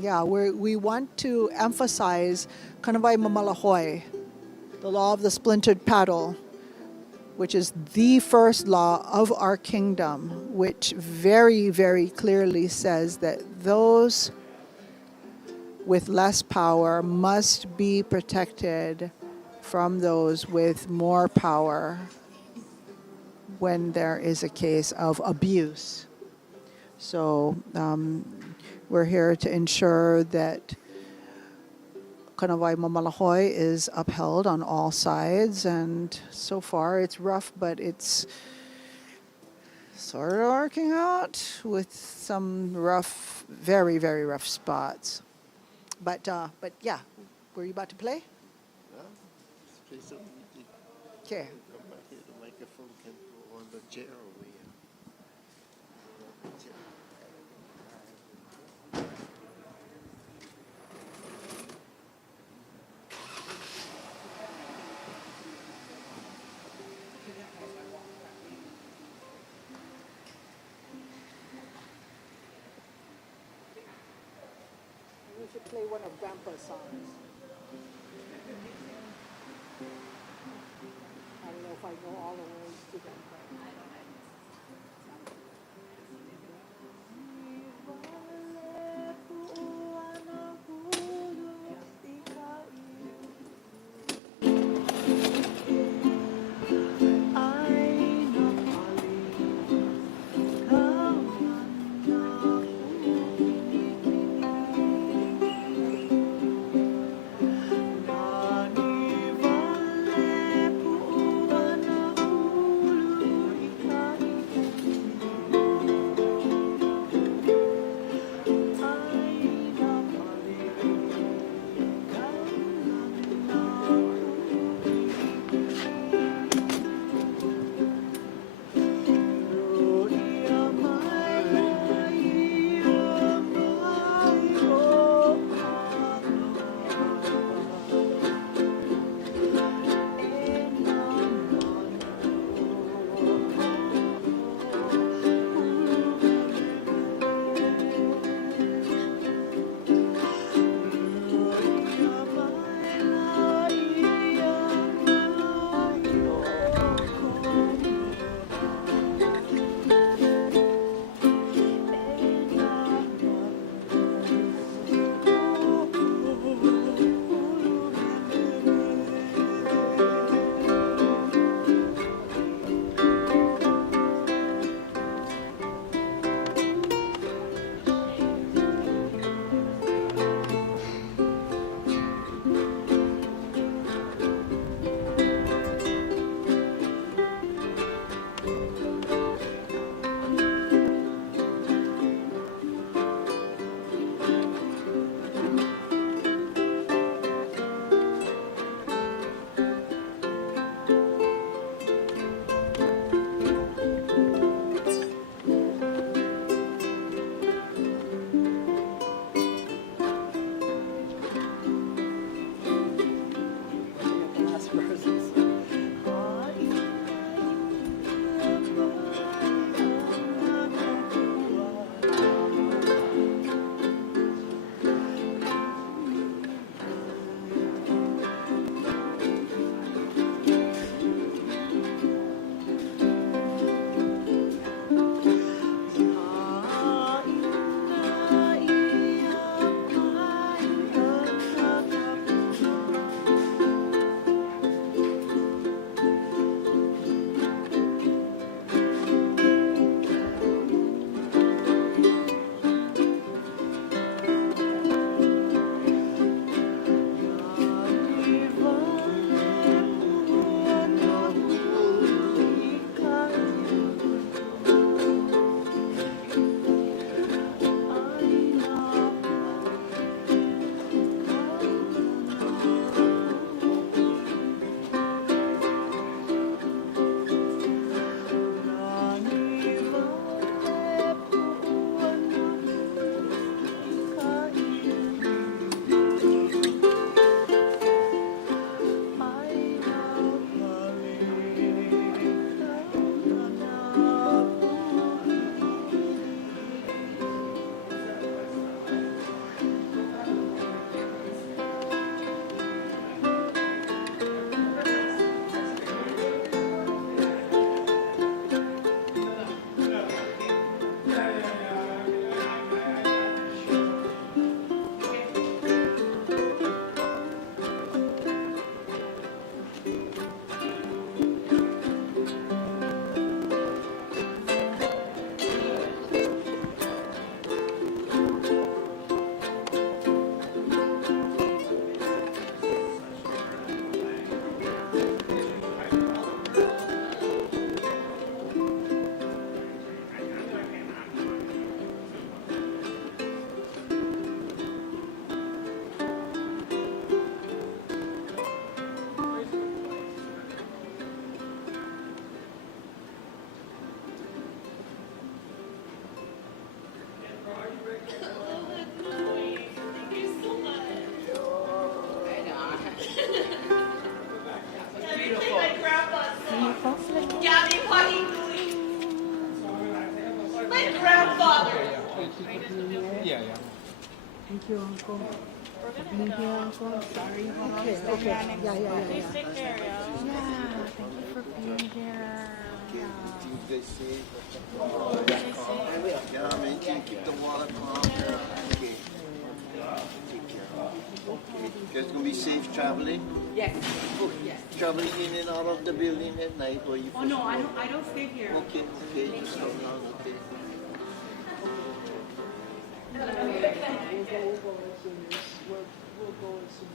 Yeah, we want to emphasize Kanawai Mamalahoi, the law of the splintered paddle, which is the first law of our kingdom, which very, very clearly says that those with less power must be protected from those with more power when there is a case of abuse. So we're here to ensure that Kanawai Mamalahoi is upheld on all sides, and so far it's rough, but it's sort of working out with some rough, very, very rough spots. But yeah, were you about to play? Well, let's play something easy. Okay. Come back here, the microphone can go on the chair over here. We should play one of Grandpa's songs. I don't know if I know all the words to them. Yeah, yeah. Thank you, Uncle. For being here, Uncle. Sorry. Okay. Yeah. Please take care, yo. Yeah, thank you for being here. Keep this safe. Yeah, man, keep the water calm. Okay. Take care. Okay. You guys gonna be safe traveling? Yes. Yes. Traveling in and out of the building at night, or you? Oh no, I don't stay here. Okay. Just hold on. Okay. We'll go as soon as we'll go as soon as.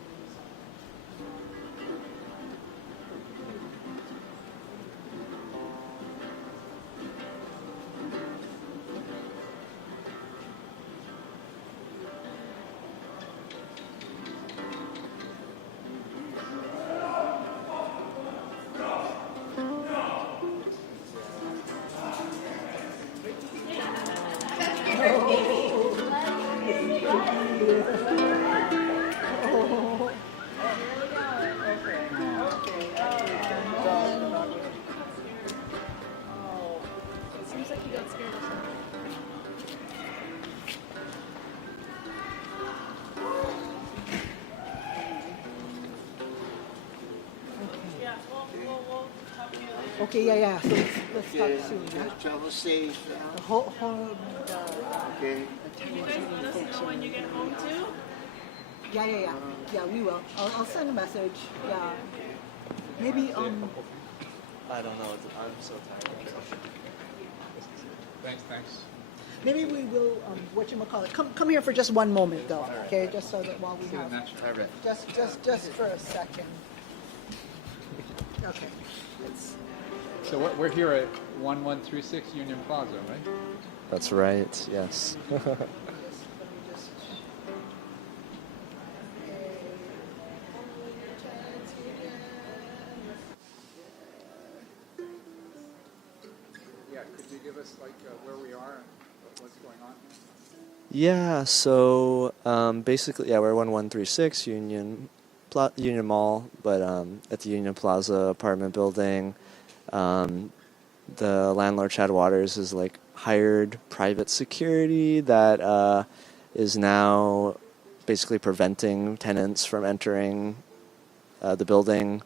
Seems like you got scared or something. Yeah, we'll talk to you later. Okay, yeah. So let's Okay. talk soon. Yeah. Travel safe. The whole Okay. Can you guys let us know when you get home too? Yeah. Yeah, we will. I'll send a message. Yeah. Maybe I don't know. I'm so tired. Thanks. maybe we will whatchamacallit. Come here for just one moment though. Okay, just so that while we See the have natural. All right. just for a second. Okay. So we're here at 1136 Union Plaza, right? That's right. Yes. Yeah. Could you give us like where we are and what's going on? Yeah. So basically, yeah, we're 1136 Union Mall, but at the Union Plaza apartment building. The landlord Chad Waters has like hired private security that is now basically preventing tenants from entering the building.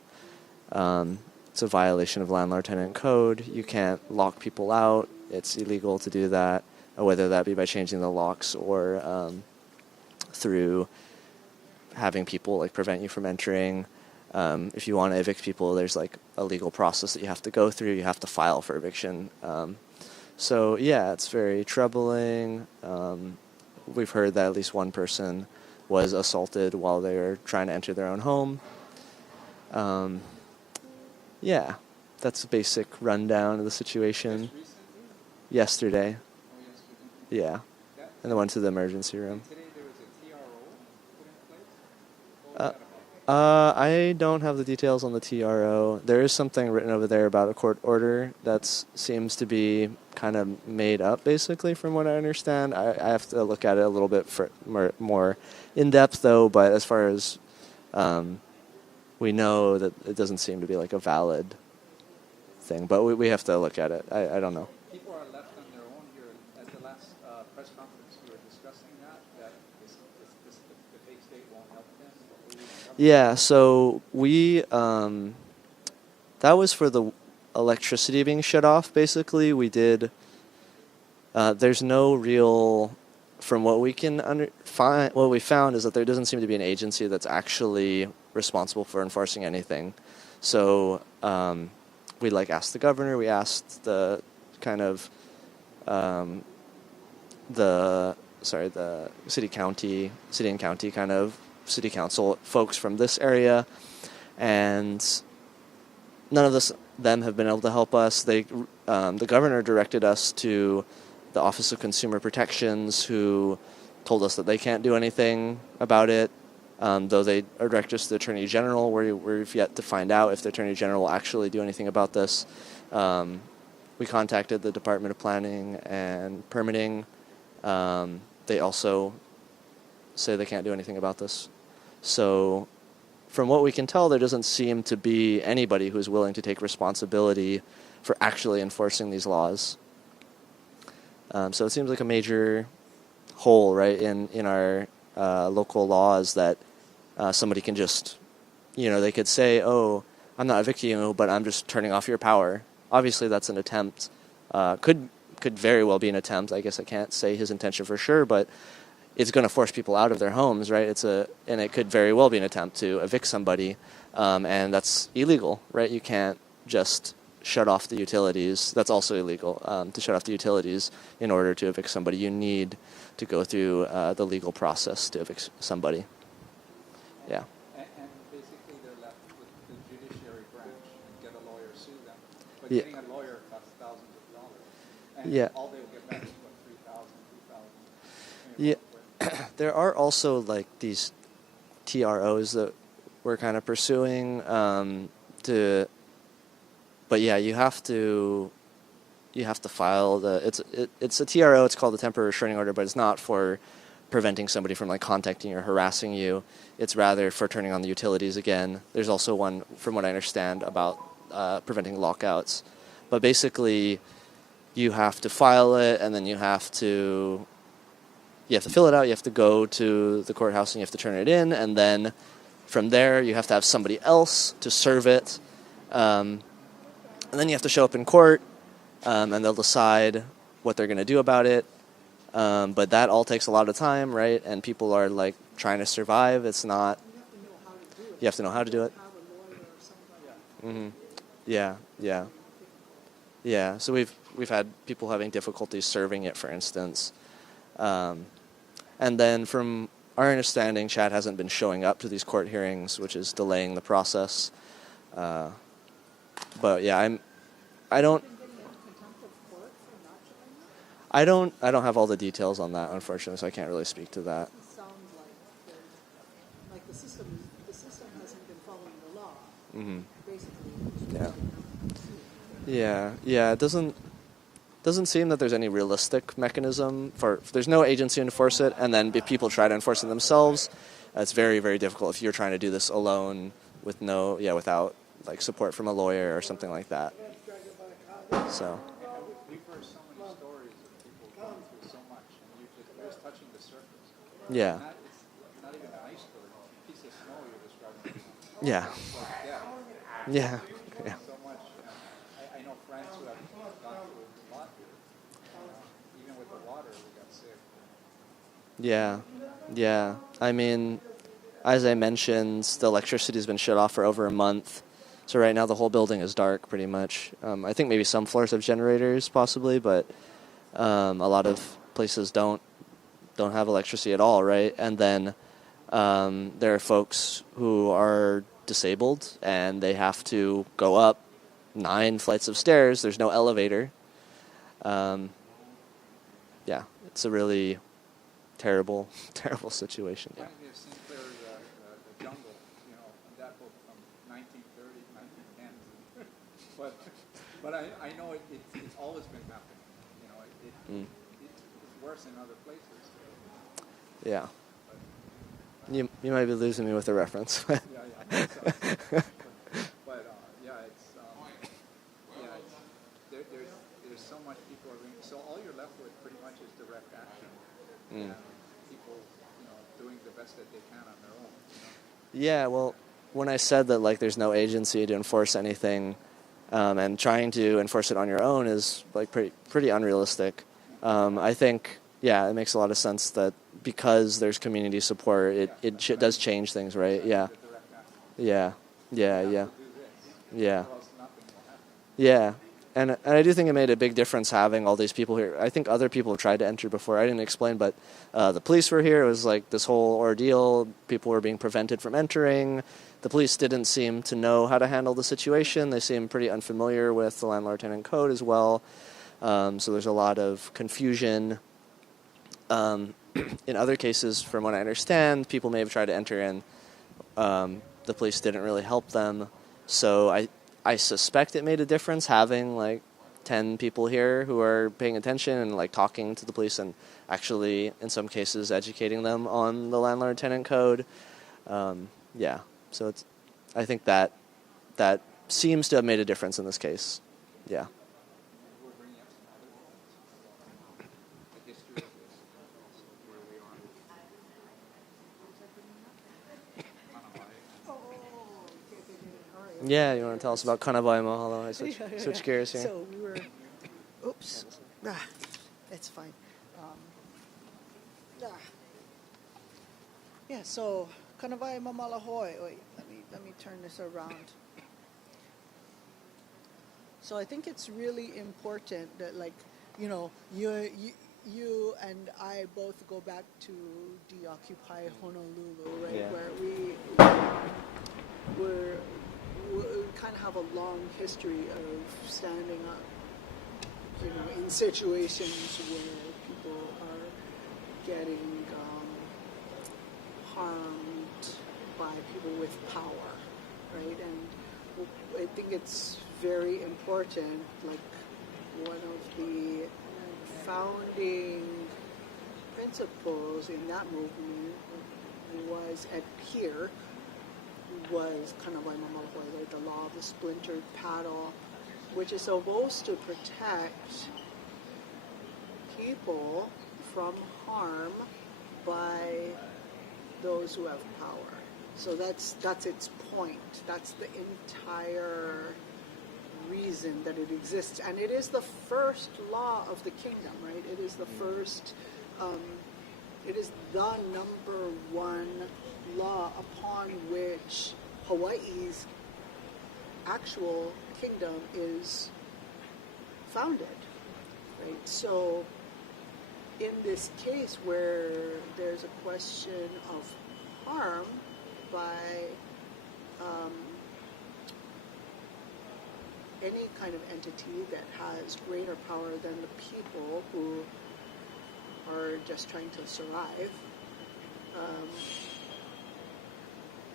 It's a violation of landlord-tenant code. You can't lock people out. It's illegal to do that, whether that be by changing the locks or through having people like prevent you from entering. If you want to evict people, there's like a legal process that you have to go through. You have to file for eviction. So yeah, it's very troubling. We've heard that at least one person was assaulted while they were trying to enter their own home. Yeah, that's a basic rundown of the situation. Yesterday. Yeah. And I went to the emergency room. Today there was a TRO put in place. What was that about? I don't have the details on the TRO. There is something written over there about a court order that seems to be kind of made up, basically, from what I understand. I have to look at it a little bit more in depth, though. But as far as we know, that it doesn't seem to be like a valid thing. But we have to look at it. I don't know. People are left on their own here. At the last press conference, we were discussing that the fake state won't help them. But we help Yeah, so we that was for the electricity being shut off. Basically, we did. There's no real, from what we can find. What we found is that there doesn't seem to be an agency that's actually responsible for enforcing anything. So we like asked the governor. We asked the kind of the city and county kind of city council folks from this area, and none of them have been able to help us. The governor directed us to the Office of Consumer Protections, who told us that they can't do anything about it, though they direct us to the Attorney General, where we've yet to find out if the Attorney General will actually do anything about this. We contacted the Department of Planning and Permitting. They also say they can't do anything about this. So from what we can tell, there doesn't seem to be anybody who's willing to take responsibility for actually enforcing these laws. So it seems like a major hole, right, in our local laws that somebody can just, they could say, oh, I'm not evicting you, but I'm just turning off your power. Obviously, that's an attempt. Could very well be an attempt. I guess I can't say his intention for sure, but it's going to force people out of their homes, right? And it could very well be an attempt to evict somebody, and that's illegal, right? You can't just shut off the utilities. That's also illegal, to shut off the utilities in order to evict somebody. You need to go through the legal process to evict somebody. Yeah. And basically they're left with the judiciary branch and get a lawyer, sue them. But Yeah. getting a lawyer costs thousands of dollars. And Yeah. all they'll get back is what, 3,000, 2,000. Yeah. There are also like these TROs that we're kind of pursuing but yeah, you have to file it's a TRO. It's called the temporary restraining order, but it's not for preventing somebody from like contacting you or harassing you. It's rather for turning on the utilities again. There's also one, from what I understand, about preventing lockouts. But basically, you have to file it, and then you have to fill it out. You have to go to the courthouse and you have to turn it in, and then from there you have to have somebody else to serve it, and then you have to show up in court, and they'll decide what they're going to do about it. But that all takes a lot of time, right? And people are like trying to survive. It's not. You have to know how to do it. Mm-hmm. Yeah. So we've had people having difficulties serving it, for instance. And then from our understanding, Chad hasn't been showing up to these court hearings, which is delaying the process. But yeah, I don't have all the details on that, unfortunately, so I can't really speak to that. Sounds like the system hasn't been following the law. Mm-hmm. Basically. Yeah. It doesn't seem that there's any realistic mechanism there's no agency to enforce it, and then if people try to enforce it themselves, it's very, very difficult if you're trying to do this alone without like support from a lawyer or something like that. So. We've heard so many stories of people going through so much, and you're just touching the surface. Yeah. It's not even an iceberg. It's a piece of snow you're describing. Yeah. Like, yeah. So much. I know friends who have gone through a lot. Even with the water, we got sick. Yeah. I mean, as I mentioned, the electricity's been shut off for over a month. So right now the whole building is dark pretty much. I think maybe some floors have generators possibly, but a lot of places don't have electricity at all, right? And then there are folks who are disabled and they have to go up 9 flights of stairs. There's no elevator. It's a really terrible situation. Yeah. Reminds me of Sinclair's The Jungle, that book from 1930, 1910. But I know it's always been happening. It's worse in other places. Yeah. You might be losing me with the reference. Yeah, I think so. But there's so much people are doing. So all you're left with pretty much is direct action. And people, doing the best that they can on their own. Yeah, well, when I said that like there's no agency to enforce anything, and trying to enforce it on your own is like pretty unrealistic. I think it makes a lot of sense that because there's community support, it does change things, right? Yeah. And I do think it made a big difference having all these people here. I think other people have tried to enter before. I didn't explain, but the police were here. It was like this whole ordeal. People were being prevented from entering. The police didn't seem to know how to handle the situation. They seemed pretty unfamiliar with the landlord-tenant code as well. So there's a lot of confusion. In other cases, from what I understand, people may have tried to enter in. The police didn't really help them. So I suspect it made a difference having like 10 people here who are paying attention and like talking to the police and actually, in some cases, educating them on the landlord-tenant code. So I think that seems to have made a difference in this case. Yeah. We're bringing up some other things. The history of this. Yeah, you want to tell us about Kanabai Mahalo? I switch gears here. So we were, oops, it's fine. Yeah, so Kanawai Mamalahoi. Wait, let me turn this around. So I think it's really important that, like, you know, you and I both go back to deoccupy Honolulu, right? Yeah. Where we kind of have a long history of standing up, you know, in situations where people are getting harmed by people with power, right? And I think it's very important, like one of the founding principles in that movement was Kanawai Mamalahoi, like the law of the splintered paddle, which is supposed to protect people from harm by those who have power. So that's its point. That's the entire reason that it exists, and it is the first law of the kingdom, right? It is the first. It is the number one law upon which Hawaii's actual kingdom is founded, right? So in this case where there's a question of harm by any kind of entity that has greater power than the people who are just trying to survive,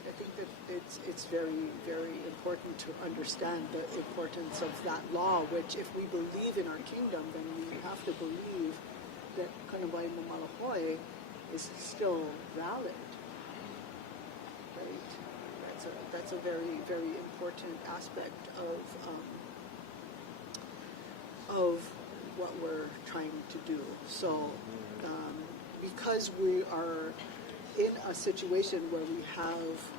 I think that it's very, very important to understand the importance of that law, which if we believe in our kingdom, then we have to believe that Kanawai Mamalahoi is still valid, right? That's a very, very important aspect of what we're trying to do. So because we are in a situation where we have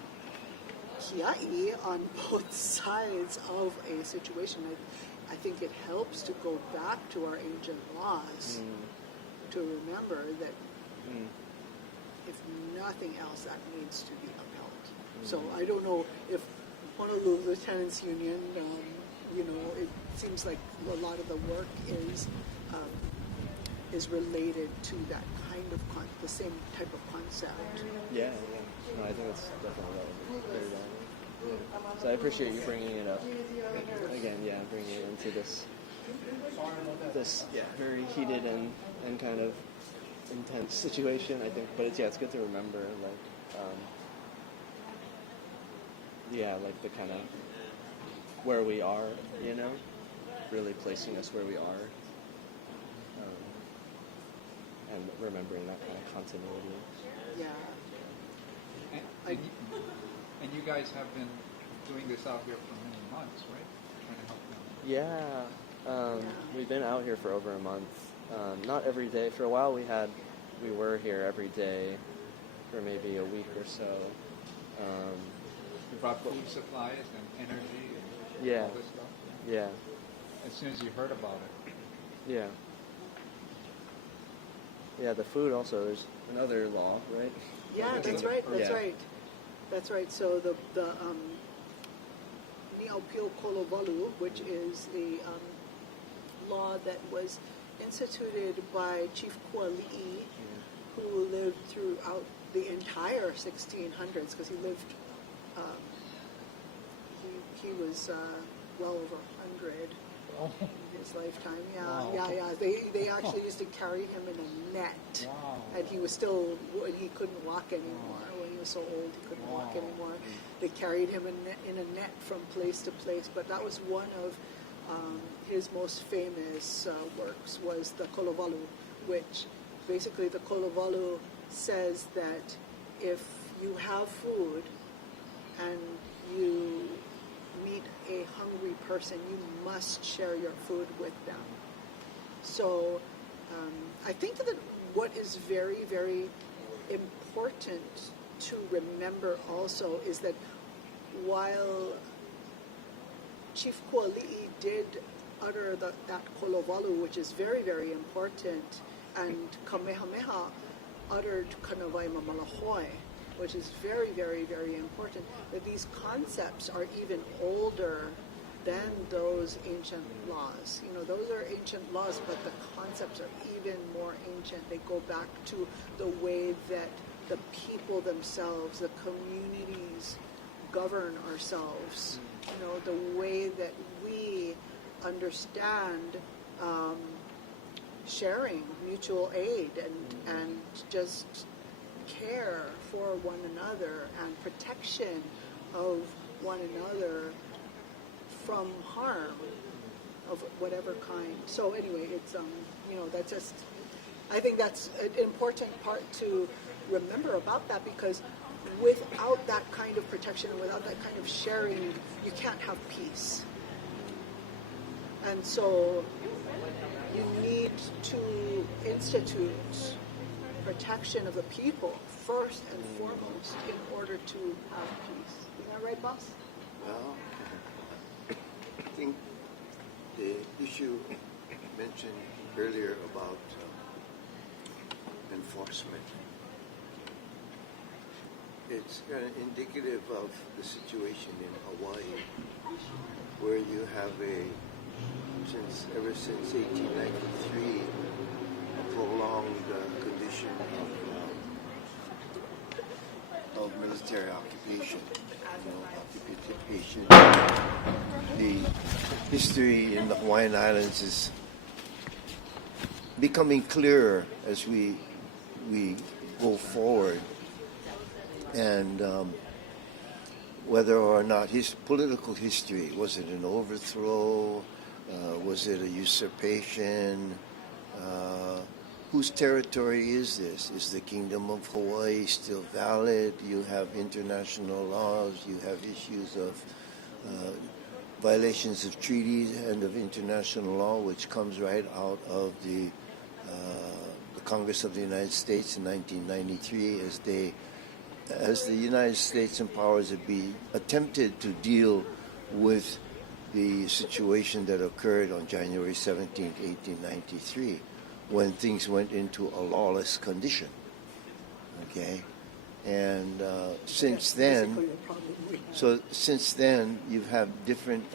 kiai on both sides of a situation, I think it helps to go back to our ancient laws to remember that if nothing else, that needs to be upheld. So I don't know if Honolulu Lieutenants Union, you know, it seems like a lot of the work is related to that kind of the same type of concept. Yeah. No, I think that's definitely relevant. Very relevant. Yeah. So I appreciate you bringing it up again. Yeah, bringing it into this very heated and kind of intense situation. I think, but it's good to remember, like the kind of where we are, you know, really placing us where we are, and remembering that kind of continuity. Yeah. And you guys have been doing this out here for many months, right? Trying to help them. Yeah, we've been out here for over a month. Not every day. For a while, we were here every day for maybe a week or so. You brought food supplies and energy and all this stuff. Yeah. As soon as you heard about it. Yeah. Yeah, the food also, there's another law, right? Yeah, that's right. That's right. So the Niaupio Kolovalu, which is a law that was instituted by Chief Kuali'i, who lived throughout the entire 1600s, because he lived, he was well over 100 in his lifetime. Yeah. They actually used to carry him in a net, and he couldn't walk anymore. When he was so old, he couldn't walk anymore. They carried him in a net from place to place. But that was one of his most famous works, was the Kolovalu, which basically the Kolovalu says that if you have food and you meet a hungry person, you must share your food with them. So I think that what is very, very important to remember also is that while Chief Kuali'i did utter that kolowalu, which is very, very important, and Kamehameha uttered Kanawai Mamalahoi, which is very, very, very important. That these concepts are even older than those ancient laws. You know, those are ancient laws, but the concepts are even more ancient. They go back to the way that the people themselves, the communities govern ourselves. You know, the way that we understand sharing, mutual aid, and just care for one another and protection of one another from harm of whatever kind. So anyway, it's you know, that's just, I think that's an important part to remember about that, because without that kind of protection and without that kind of sharing, you can't have peace. And so you need to institute protection of the people first and foremost in order to have peace. Isn't that right, boss? Well, I think the issue mentioned earlier about enforcement, it's kind of indicative of the situation in Hawaii, where you have ever since 1893, a prolonged condition of military occupation. The history in the Hawaiian Islands is becoming clearer as we go forward, and whether or not his political history, was it an overthrow, was it a usurpation, whose territory is this? Is the Kingdom of Hawaii still valid? You have international laws, you have issues of violations of treaties and of international law, which comes right out of the Congress of the United States in 1993, as the United States and powers that be attempted to deal with the situation that occurred on January 17, 1893, when things went into a lawless condition. Okay, and since then, you've had different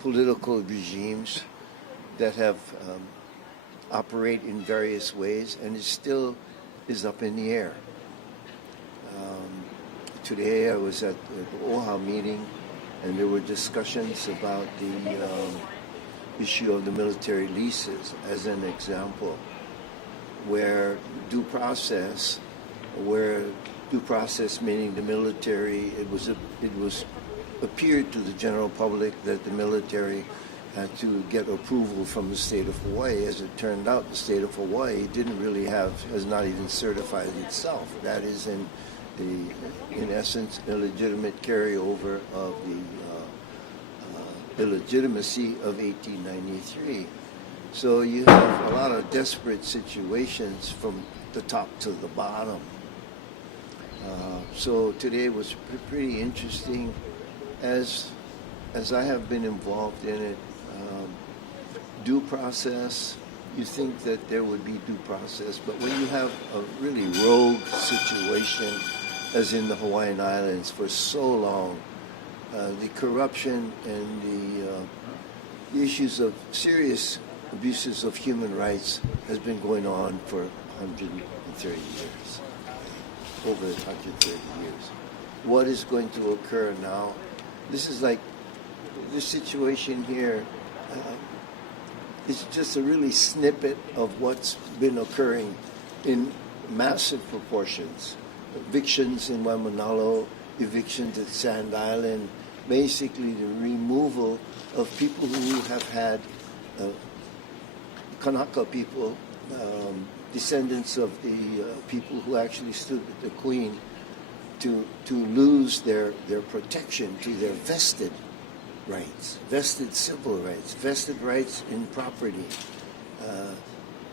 political regimes that have operate in various ways, and it still is up in the air. Today I was at the OHA meeting, and there were discussions about the issue of the military leases as an example, where due process meaning the military, it was appeared to the general public that the military had to get approval from the state of Hawaii. As it turned out, the state of Hawaii has not even certified itself. That is in essence, illegitimate carryover of the illegitimacy of 1893. So you have a lot of desperate situations from the top to the bottom. So today was pretty interesting. As I have been involved in it, due process, you think that there would be due process, but when you have a really rogue situation, as in the Hawaiian Islands for so long, the corruption and the issues of serious abuses of human rights has been going on for 130 years, over 130 years. What is going to occur now? This is like, this situation here, it's just a really snippet of what's been occurring in massive proportions. Evictions in Waimanalo, evictions at Sand Island, basically the removal of people who have had Kanaka people, descendants of the people who actually stood with the Queen, to lose their protection to their vested rights, vested civil rights, vested rights in property.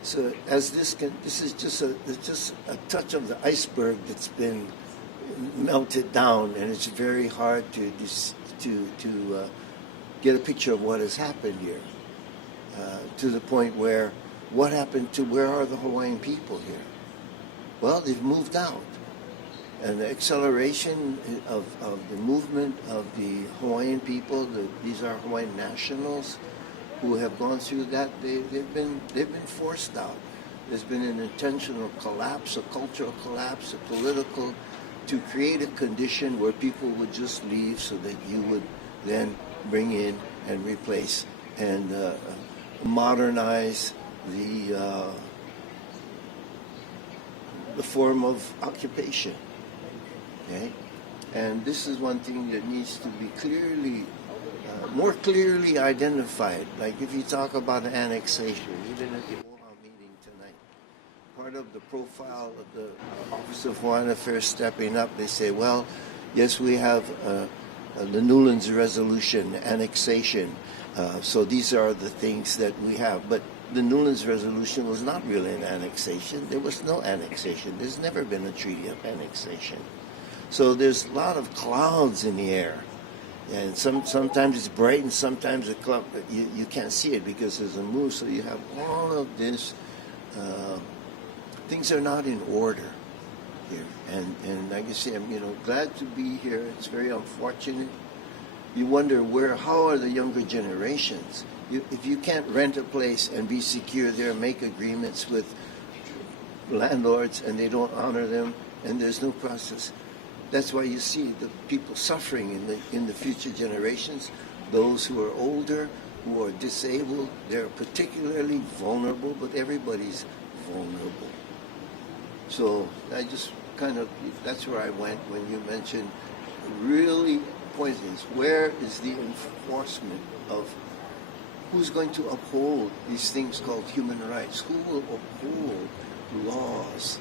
So as this is just a touch of the iceberg that's been melted down, and it's very hard to to get a picture of what has happened here, to the point where what happened to where are the Hawaiian people here? Well, they've moved out. And the acceleration of the movement of the Hawaiian people, these are Hawaiian nationals who have gone through that, they've been forced out. There's been an intentional collapse, a cultural collapse, a political, to create a condition where people would just leave so that you would then bring in and replace and modernize the form of occupation. Okay? And this is one thing that needs to be clearly, more clearly identified. Like if you talk about annexation, even at the Oahu meeting tonight, part of the profile of the Office of Hawaiian Affairs stepping up, they say, well, yes, we have the Newlands Resolution, annexation. So these are the things that we have. But the Newlands Resolution was not really an annexation. There was no annexation. There's never been a treaty of annexation. So there's a lot of clouds in the air. And sometimes it's bright and sometimes you can't see it because there's a move. So you have all of this. Things are not in order here. And like I say, I'm glad to be here. It's very unfortunate. You wonder how are the younger generations? If you can't rent a place and be secure there, make agreements with landlords and they don't honor them and there's no process. That's why you see the people suffering in the future generations. Those who are older, who are disabled, they're particularly vulnerable, but everybody's vulnerable. So I just that's where I went when you mentioned really point is where is the enforcement of who's going to uphold these things called human rights? Who will uphold laws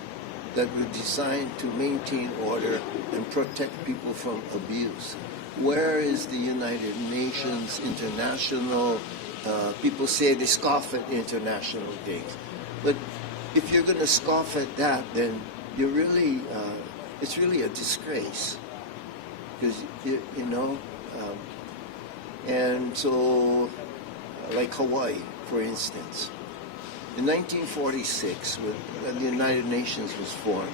that were designed to maintain order and protect people from abuse? Where is the United Nations, international, people say they scoff at international things. But if you're going to scoff at that, then you're really, it's really a disgrace. Because, and so, like Hawaii, for instance, in 1946, when the United Nations was formed,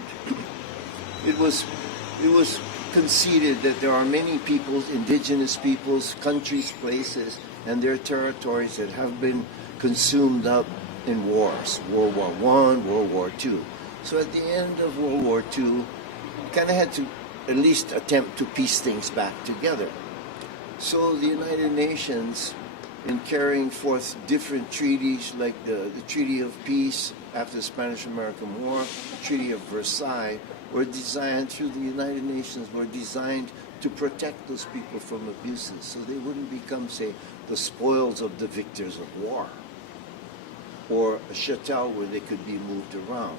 it was conceded that there are many peoples, indigenous peoples, countries, places, and their territories that have been consumed up in wars, World War I, World War II. So at the end of World War II, you kind of had to at least attempt to piece things back together. So the United Nations, in carrying forth different treaties like the Treaty of Peace after the Spanish-American War, the Treaty of Versailles, were designed through the United Nations, were designed to protect those people from abuses so they wouldn't become, say, the spoils of the victors of war or a chattel where they could be moved around.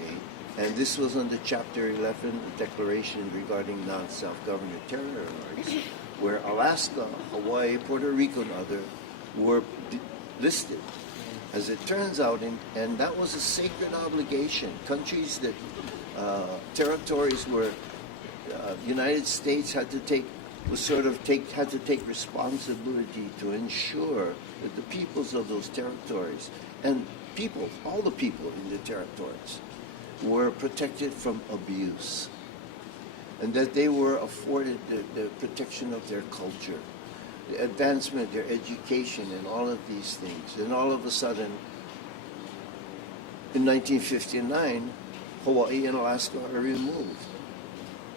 Okay? And this was under Chapter 11, the Declaration regarding non-self-governing territories, where Alaska, Hawaii, Puerto Rico, and others were listed. As it turns out, and that was a sacred obligation. Countries that, territories where United States had to take responsibility to ensure that the peoples of those territories and people, all the people in the territories, were protected from abuse, and that they were afforded the protection of their culture, the advancement, their education, and all of these things. And all of a sudden, in 1959, Hawaii and Alaska are removed.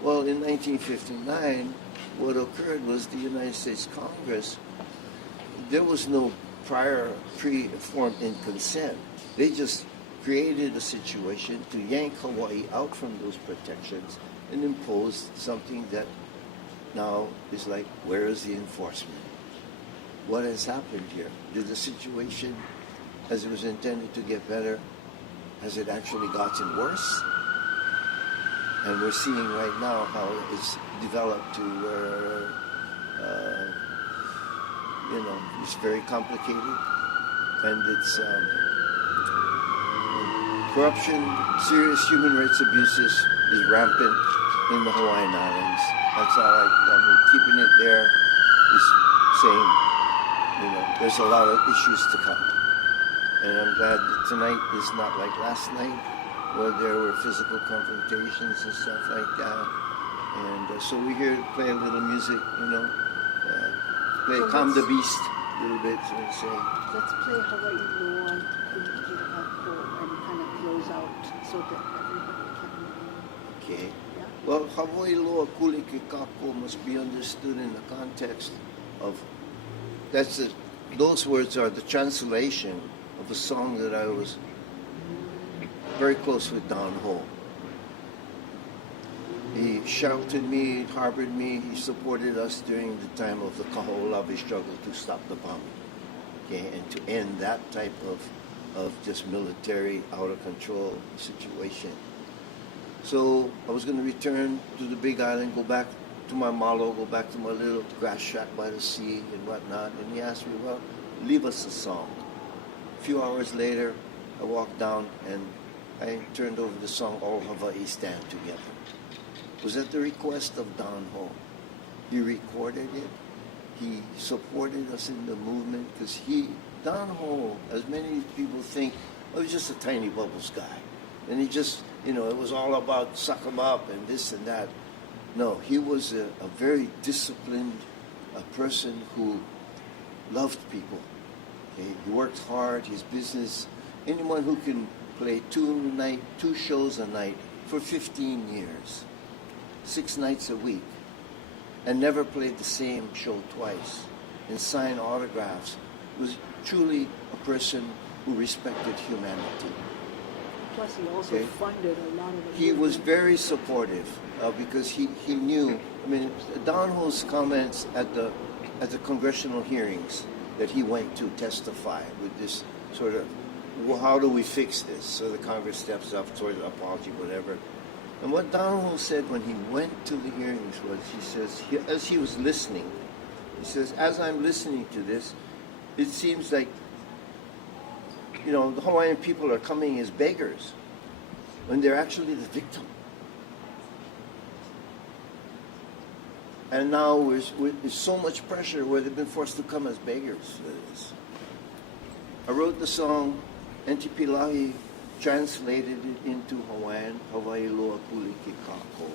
Well, in 1959, what occurred was the United States Congress, there was no prior pre-formed in consent. They just created a situation to yank Hawaii out from those protections and impose something that now is like, where is the enforcement? What has happened here? Did the situation, as it was intended to get better, has it actually gotten worse? And we're seeing right now how it's developed to where, it's very complicated, and it's corruption, serious human rights abuses is rampant in the Hawaiian Islands. That's all I mean, keeping it there is saying, you know, there's a lot of issues to come. And I'm glad that tonight is not like last night, where there were physical confrontations and stuff like that. And so we're here to play a little music, you know, play So Calm the let's- Beast a little bit, so to say. Let's play Hawaii Loa and kind of close out so that everybody can. Okay. Yeah. Well, Hawaii Loa kūkākūkā must be understood in the context of, those words are the translation of a song that I was very close with Don Ho. He sheltered me, harbored me, he supported us during the time of the Kaho'olawe struggle to stop the bombing. Okay, and to end that type of just military out of control situation. So I was going to return to the Big Island, go back to my malo, go back to my little grass shack by the sea and whatnot. And he asked me, well, leave us a song. A few hours later, I walked down and I turned over the song All Hawaii Stand Together. It was at the request of Don Ho. He recorded it. He supported us in the movement because Don Ho, as many people think, oh, he was just a tiny bubbles guy. And he just, you know, it was all about suck him up and this and that. No, he was a very disciplined person who loved people. Okay? He worked hard, his business. Anyone who can play two shows a night for 15 years, 6 nights a week, and never played the same show twice, and sign autographs, was truly a person who respected humanity. Plus, he also Okay. funded a lot of the. He was movement. very supportive because he knew. I mean, Don Ho's comments at the congressional hearings that he went to testify with this sort of, well, how do we fix this? So the Congress steps up towards an apology, whatever. And what Don Ho said when he went to the hearings was, he says, as he was listening, he says, as I'm listening to this, it seems like, you know, the Hawaiian people are coming as beggars when they're actually the victim. And now there's so much pressure where they've been forced to come as beggars. I wrote the song, Entipilahi translated it into Hawaiian, Hawaii Loa kūkākūkā.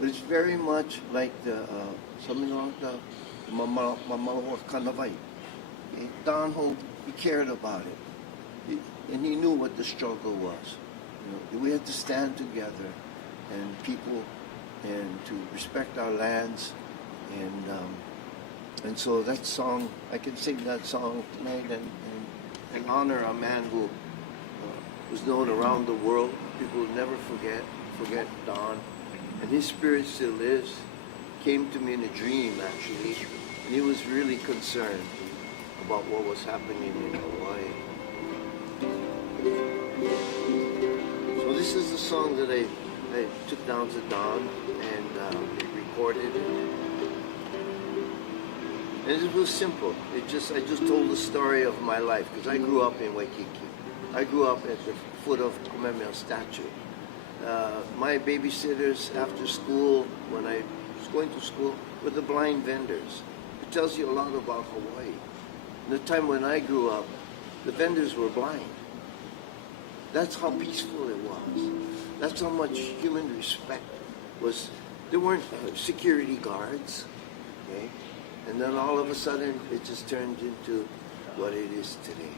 But it's very much like something like the Mamalahoa Kanawai. Don Ho, he cared about it. And he knew what the struggle was. You know, we had to stand together and people and to respect our lands and so that song, I can sing that song tonight and honor a man who was known around the world. People will never forget Don. And his spirit still lives. Came to me in a dream, actually, and he was really concerned about what was happening in Hawaii. So this is the song that I took down to Don and recorded. And it was simple. I just told the story of my life because I grew up in Waikiki. I grew up at the foot of Kamehameha statue. My babysitters after school, when I was going to school, were the blind vendors. It tells you a lot about Hawaii. In the time when I grew up, the vendors were blind. That's how peaceful it was. That's how much human respect was. There weren't security guards, okay? And then all of a sudden, it just turned into what it is today.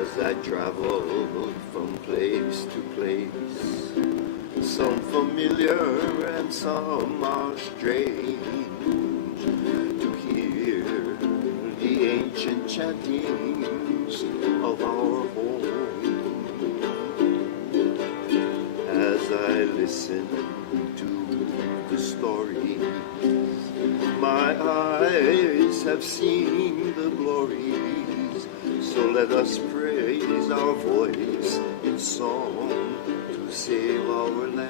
As I travel from place to place, some familiar and some are strange, to hear the ancient chantings of our home. As I listen to the stories, my eyes have seen the glories. So let us praise our voice in song to save our land.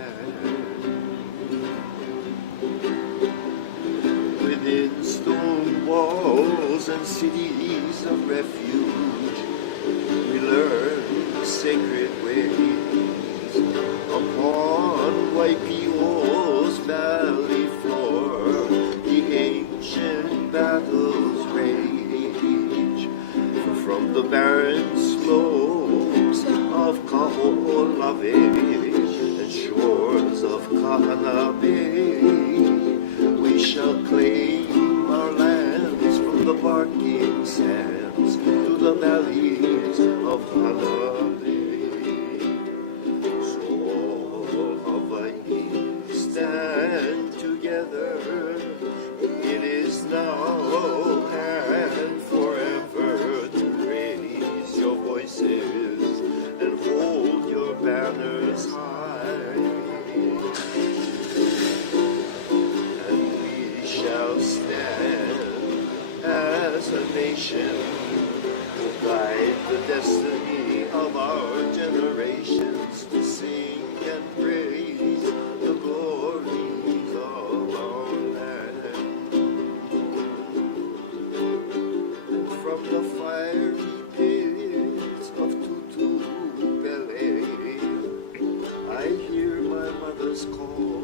Waipio's valley floor, the ancient battles rage. From the barren slopes of Kaho'olawe and shores of Kahana Bay, we shall claim our lands from the barking sands to the valleys of Hanalei. So all Hawaii stand together. It is now and forever to raise your voices and hold your banners high. And we shall stand as a nation to guide the destiny of our generations, to sing and praise the glories of our land. And from the fiery pits of Mele, I hear my mother's call.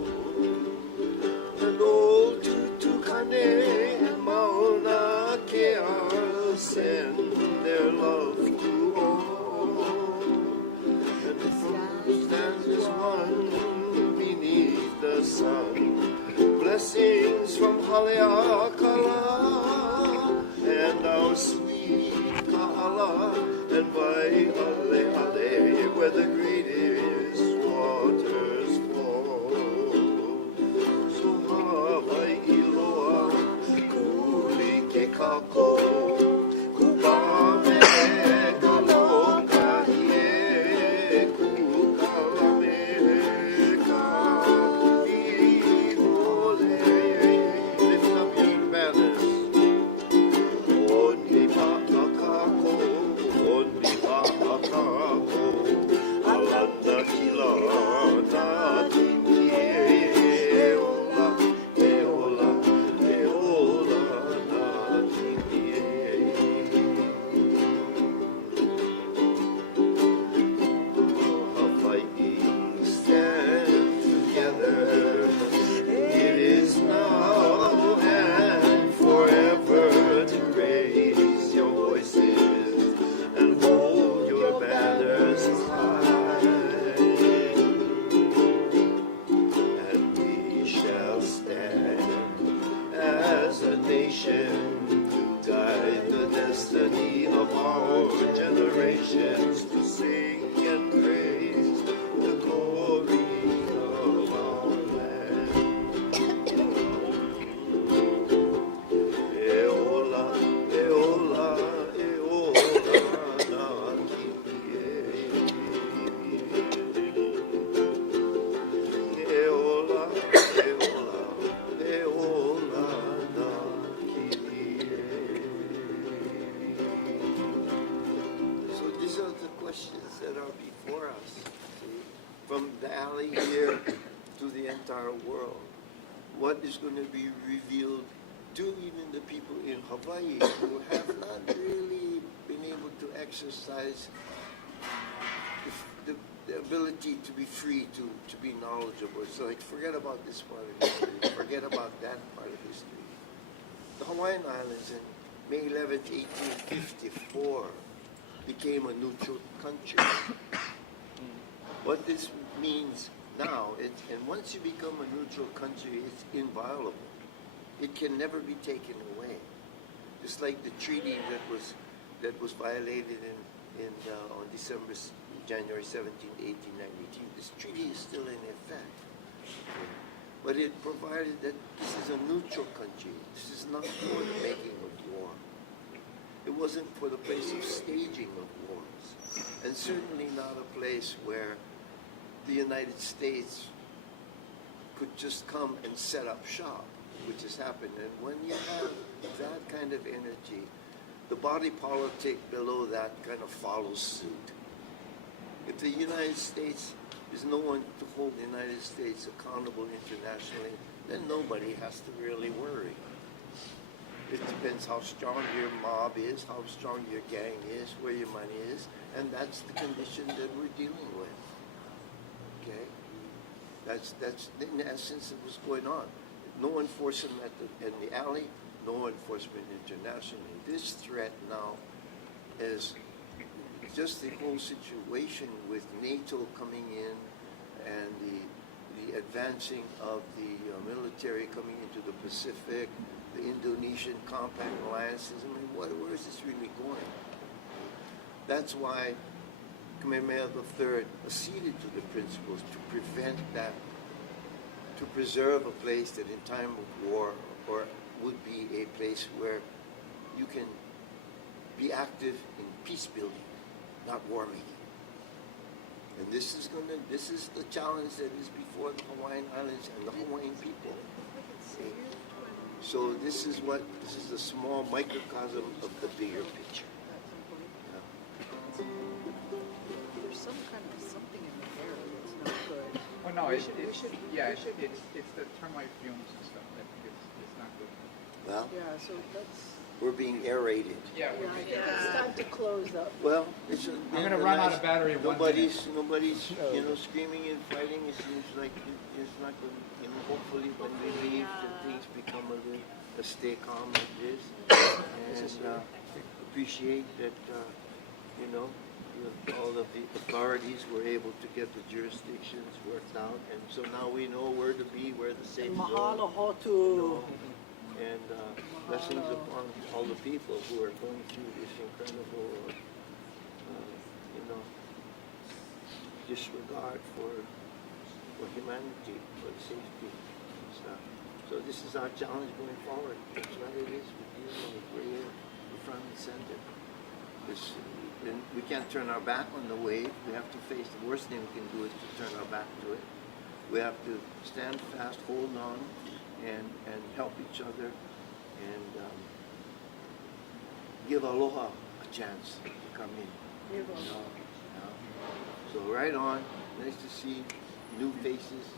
And old Tutukane and Mauna Kea send their love to all. And from stands as one beneath the sun, blessings from Haleakala and our sweet Kahala, and by Ale, where the greatest waters flow. So Hawaii loa, kuli ke kako, kupame kaloka ie, kukalame ka ihole. Lift up your banners. Oni pakakako, oni pakakako, alanda kila na timie, eola, eola, eola na timie. Hawaii stand together. It is now and forever to raise your voices and hold your banners high. And we shall stand as a nation to guide the destiny of our generations, to sing and praise the glory of our land. Eola, eola, eola, na kipi. Eola, eola, eola, na kipi. So these are the questions that are before us. See? From the alley here to the entire world. What is going to be revealed to even the people in Hawaii who have not really been able to exercise the ability to be free, to be knowledgeable. It's like, forget about this part of history, forget about that part of history. The Hawaiian Islands in May 11th, 1854 became a neutral country. What this means now, and once you become a neutral country, it's inviolable. It can never be taken away. Just like the treaty that was violated on January 17, 1892. This treaty is still in effect. But it provided that this is a neutral country. This is not for the making of war. It wasn't for the place of staging of wars. And certainly not a place where the United States could just come and set up shop, which has happened. And when you have that kind of energy, the body politic below that kind of follows suit. If the United States, there's no one to hold the United States accountable internationally, then nobody has to really worry. It depends how strong your mob is, how strong your gang is, where your money is, and that's the condition that we're dealing with. Okay? That's in essence of what's going on. No enforcement in the alley, no enforcement internationally. This threat now is just the whole situation with NATO coming in and the advancing of the military coming into the Pacific, the Indonesian compact alliances. I mean, where is this really going? That's why Kamehameha III acceded to the principles to prevent that, to preserve a place that in time of war or would be a place where you can be active in peace building, not war making. And this is the challenge that is before the Hawaiian Islands and the Hawaiian people. So this is a small microcosm of the bigger picture. There's some kind of something in the air that's not good. Well, no, We it's the termite fumes and stuff. I think it's not good. Well, Yeah, so that's, we're being aerated. Yeah, yeah, I think it's time to close up. Well, I'm gonna run out of battery in 1 minute. Nobody's screaming and fighting. It seems like it's not going. Hopefully, when we leave, that things become stay calm like this, and appreciate that all of the authorities were able to get the jurisdictions worked out, and so now we know where to be, where the safe zone. Mahalo hotu. And blessings upon all the people who are going through this incredible, disregard for humanity, for the safety and stuff. So this is our challenge going forward. That's what it is. We're here, we're front and center. We can't turn our back on the wave. We have to face the worst thing we can do is to turn our back to it. We have to stand fast, hold on, and help each other, and give aloha a chance to come in. So right on. Nice to see new faces,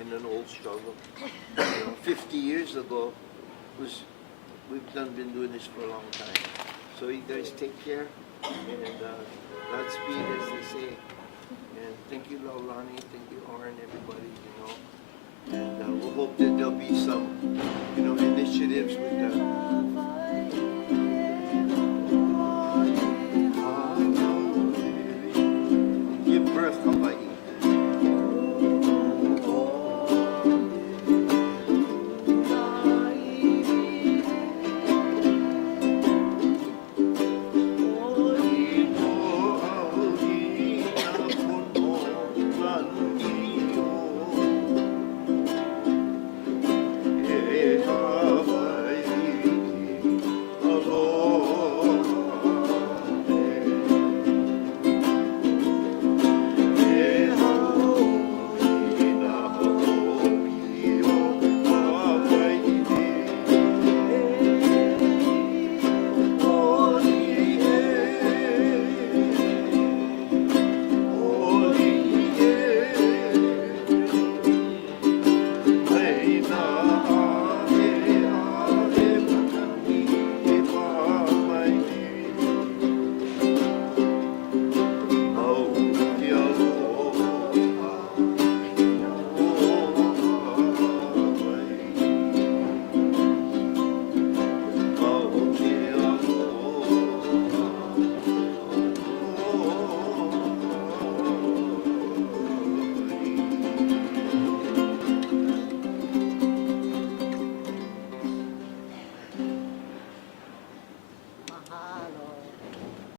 in an old struggle. 50 years ago, we've been doing this for a long time. So you guys take care, and Godspeed, as they say. And thank you, Laulani, thank you, Oren, everybody, And we'll hope that there'll be some, initiatives with give birth, Hawaii.